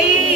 এই